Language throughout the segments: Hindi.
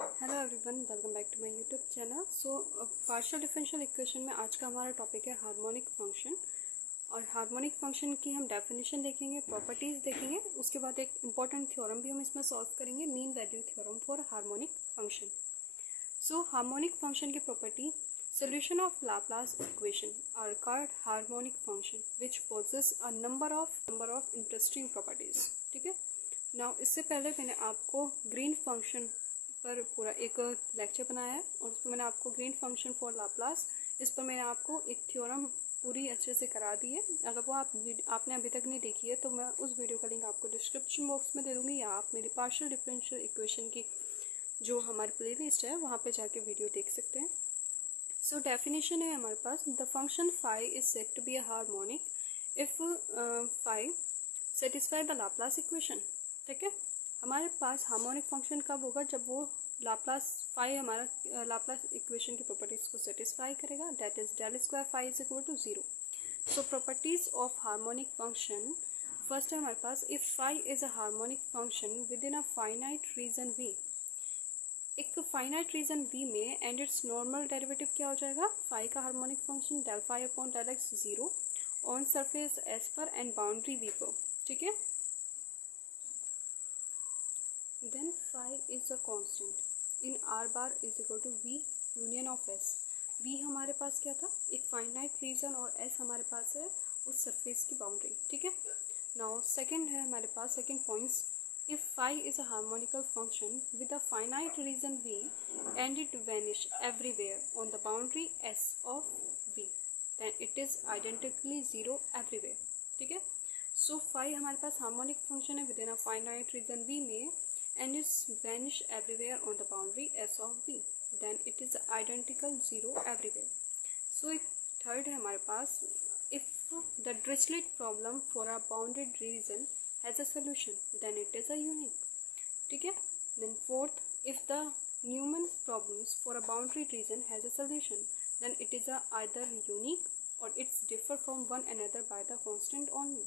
Hello everyone, welcome back to my YouTube channel. So partial differential equation में आज का हमारा टॉपिक है हार्मोनिक फंक्शन। और हार्मोनिक फंक्शन की हम डेफिनेशन देखेंगे, प्रॉपर्टीज देखेंगे, उसके बाद एक इम्पॉर्टेंट थ्योरम भी हम इसमें सॉल्व करेंगे, mean value theorem for harmonic function. So harmonic function की property, solution of Laplace equation are called harmonic function which possess a number of interesting properties। ठीक है। नाउ इससे पहले मैंने आपको ग्रीन फंक्शन पर पूरा एक लेक्चर बनाया है और उसमें मैंने आपको ग्रीन फंक्शन फॉर लाप्लास, इस पर मैंने आपको एक थ्योरम पूरी अच्छे से करा दी है। अगर वो आपने अभी तक नहीं देखी है तो मैं उस वीडियो का लिंक आपको डिस्क्रिप्शन बॉक्स में दे दूँगी, या आप मेरी पार्शियल डिफरेंशियल इक्वेशन की जो हमारी प्ले लिस्ट है वहाँ पर जाके वीडियो देख सकते हैं। सो डेफिनेशन है हमारे पास, the function phi is said to be a harmonic if phi satisfy the Laplace equation. ठीक है। हमारे पास हार्मोनिक फंक्शन कब होगा? जब वो लाप्लास फाई हमारा लाप्लास इक्वेशन की प्रॉपर्टीज को सेटिस्फाई करेगा, that is del square phi is equal to 0। So properties of harmonic function, first है हमारे पास, if phi is a harmonic function within a finite region V. एक फाइनाइट रीजन v में एंड इट्स नॉर्मल डेरिवेटिव क्या हो जाएगा? फाई का harmonic function del phi upon del x 0 on surface s पर एंड बाउंड्री v पर। ठीक है। Then phi is a constant in r bar is equal to v union of s। v हमारे पास क्या था? एक फाइनाइट रीजन, और s हमारे पास है उस सरफेस की बाउंड्री। ठीक है। नाउ सेकंड है हमारे पास, second points, if phi is a harmonical function with a finite region v and it vanish everywhere on the boundary s of v, then it is identically zero everywhere। ठीक है। so phi हमारे पास हार्मोनिक फंक्शन है within a finite region v में and is vanish everywhere on the boundary s of v, then it is identical zero everywhere। so एक थर्ड है हमारे पास, if the Dirichlet problem for a bounded region has a solution, then it is a unique। ठीक है। then fourth, if the Newman problems for a boundary region has a solution, then it is a either unique or it's differ from one another by the constant only।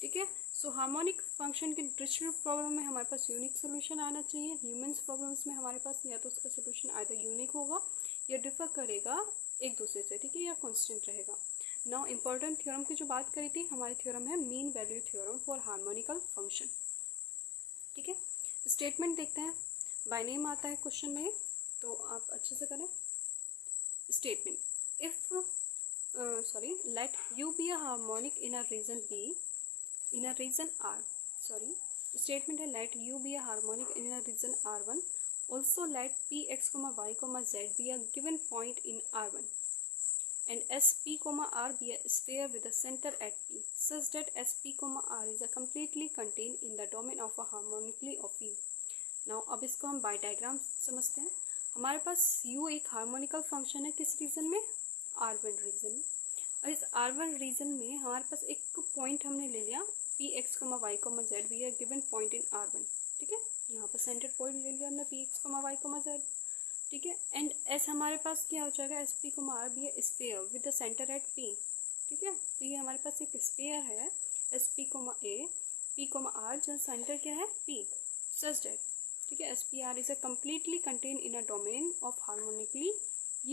ठीक है। सो हार्मोनिक फंक्शन के डिरिचलेट प्रॉब्लम में हमारे पास यूनिक सोल्यूशन आना चाहिए। न्यूमन्स प्रॉब्लम्स में हमारे पास या तो उसका सोल्यूशन आइदर यूनिक होगा या डिफर करेगा एक दूसरे से, ठीक है, या कांस्टेंट रहेगा। नाउ इम्पोर्टेंट थ्योरम की जो बात करी थी, हमारी थ्योरम है mean value theorem for harmonical function. ठीक है। स्टेटमेंट देखते हैं, बाय नेम आता है क्वेश्चन में, तो आप अच्छे से करें। Statement, if let u be a harmonic in a region B in a region R. Statement है let u be a harmonic in a region R1, also let px, y, z be a given point in R1 and sp, r be a sphere with a center at p such that sp, r is a completely contained in the domain of a harmonically of v। now अब इसको हम बाय डायग्राम समझते हैं। हमारे पास u एक हार्मोनिकल फंक्शन है किस रीजन में? R1 रीजन में। और इस R1 रीजन में हमारे पास एक पॉइंट हमने ले लिया px, y, z be a given point in R1। ठीक है। यहाँ पर सेंटर पॉइंट ले लिया हमने px, y, z। ठीक है। एंड s हमारे पास क्या हो जाएगा? sp, r भी है sphere with the centre at p। ठीक है। तो ये हमारे पास एक स्फीयर है sp, a, p, r, जो सेंटर क्या है? p, such that. ठीक है। sp, r is a completely contain in a domain of harmonically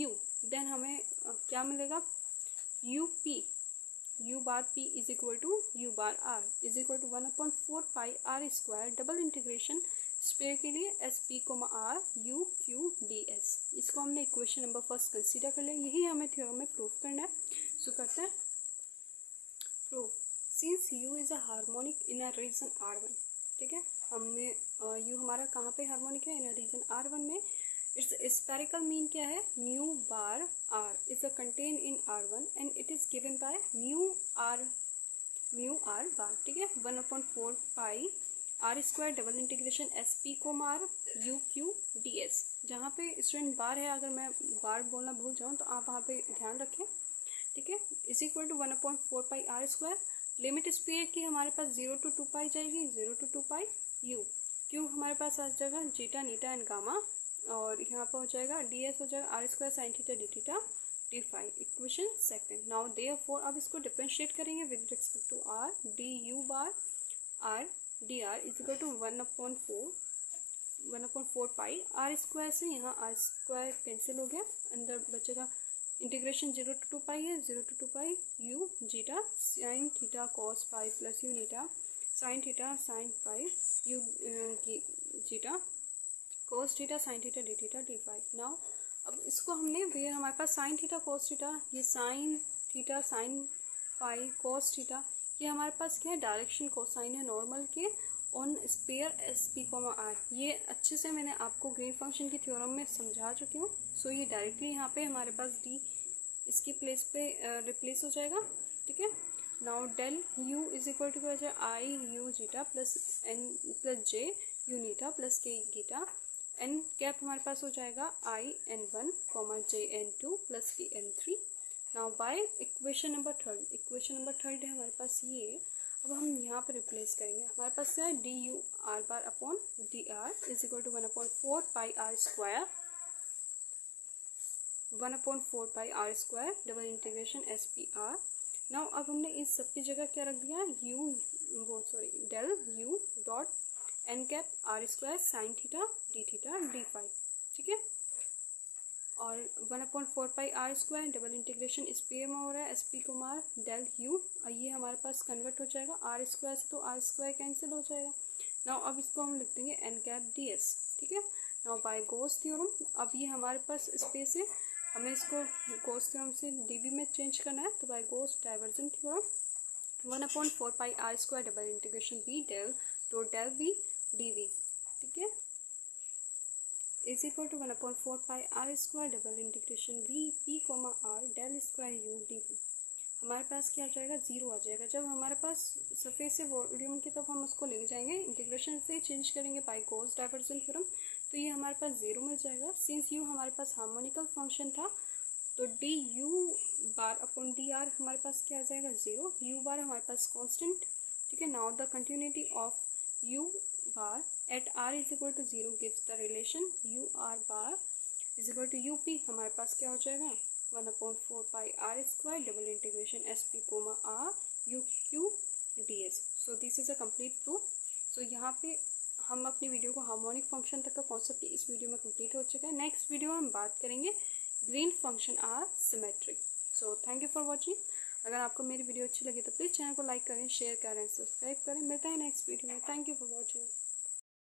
u। देन हमें क्या मिलेगा? u bar p is equal to u bar r is equal to 1/4 pi r square double integration sphere के लिए sp, r u q ds। इसको हमने इक्वेशन नंबर फर्स्ट कंसीडर कर लिया। यही हमें थ्योरम में प्रूफ करना है। सो करते हैं proof. Since u is a harmonic in a region R1। ठीक है। हमने u हमारा कहाँ पे हार्मोनिक है? इन अ रीजन R1 में। इट्स स्पेरिकल मीन क्या है? Mu bar r is a contain in R1 and it is given by mu r बार। ठीक है। 1/4 pi r square double integration sp, r u q ds। जहाँ पे स्टूडेंट बार है, अगर मैं बार बोलना भूल जाऊँ तो आप वहाँ पे ध्यान रखें। ठीक है। Is equal to 1/4 pi r square. Limit sphere की हमारे पास 0 to 2 पाई जाएगी, 0 to 2 पाई u। क्यू हमारे पास आ जाएगा जीटा, नीटा एंड गामा, और यहाँ पर हो जाएगा ds हो जाएगा r square sine theta d theta d phi. Equation second. Now therefore अब इसको डिफरेंशिएट करेंगे with respect to r, d u bar r dr is equal to 1/4 1/4 pi r square से यहाँ आर स्क्वायर कैंसिल हो गया, अंदर बचेगा इंटीग्रेशन 0 to 2 पाई है, 0 to 2 pi u zeta sine theta cos pi plus u eta sine theta sine pi u zeta cos theta sine theta d theta d phi. Now अब इसको हमने वेयर हमारे पास साइन थीटा कोस थीटा, ये sine theta sine phi cos theta, ये हमारे पास क्या है डायरेक्शन कोसाइन है नॉर्मल के on sphere S P comma R. ये अच्छे से मैंने आपको ग्रीन फंक्शन की थ्योरम में समझा चुकी हूँ। सो ये डायरेक्टली यहाँ पे हमारे पास डी इसकी प्लेस पे रिप्लेस हो जाएगा, ठीक है। Now del u is equal to क्या हो जाएगा i u zeta plus n plus j u eta plus k zeta, N cap हमारे पास हो जाएगा आई N1 कॉमा जे N2 प्लस के N3। Now by equation number third है हमारे पास ये। अब हम यहाँ पर रिप्लेस करेंगे, हमारे पास क्या है d u r bar upon d r is equal to 1/4 pi r square 1/4 pi r square double integration S P R. Now अब हमने इस सब की जगह क्या रख दिया del u dot n cap r square sine theta d phi, ठीक है। और 1/4 pi r square double integration इस पे में हो रहा है एस पी को मार डेल यू, ये हमारे पास कन्वर्ट हो जाएगा आर स्क्वायर से, तो आर स्क्वायर कैंसिल हो जाएगा। नाउ अब इसको हम लिख देंगे एन कैप डी एस, ठीक है। नाउ बाय गॉस थ्योरम, अब ये हमारे पास स्पेस है, हमें इसको गॉस थ्योरम से डीवी में चेंज करना है, तो by Gauss divergent theorem 1/4 pi r square double integration B del तो डेल वी डी वी, ठीक है, is equal to 1/4 pi r square double integration V P comma R del square u d V. हमारे पास क्या आ जाएगा जीरो आ जाएगा। जब हमारे पास सरफेस से वॉल्यूम की तरफ हम उसको ले जाएंगे इंटीग्रेशन से चेंज करेंगे बाय गॉस डाइवर्जेंट थ्योरम, तो ये हमारे पास जीरो मिल जाएगा। सिंस यू हमारे पास हार्मोनिकल फंक्शन था तो D u bar upon d are हमारे पास क्या आ जाएगा जीरो, यू बार हमारे पास कॉन्स्टेंट, ठीक है। Now the continuity of you bar at r is equal to 0 gives the relation u r bar is equal to up, हमारे पास क्या हो जाएगा 1/4 pi r square double integration S P comma r u q ds। So this is a complete proof. सो यहाँ पे हम अपनी वीडियो को हार्मोनिक फंक्शन तक का कॉन्सेप्ट इस वीडियो में कंप्लीट हो चुका है। नेक्स्ट वीडियो में हम बात करेंगे Green function are symmetric. So thank you for watching. अगर आपको मेरी वीडियो अच्छी लगी तो प्लीज़ चैनल को लाइक करें, शेयर करें, सब्सक्राइब करें। मिलता है नेक्स्ट वीडियो में। Thank you for watching.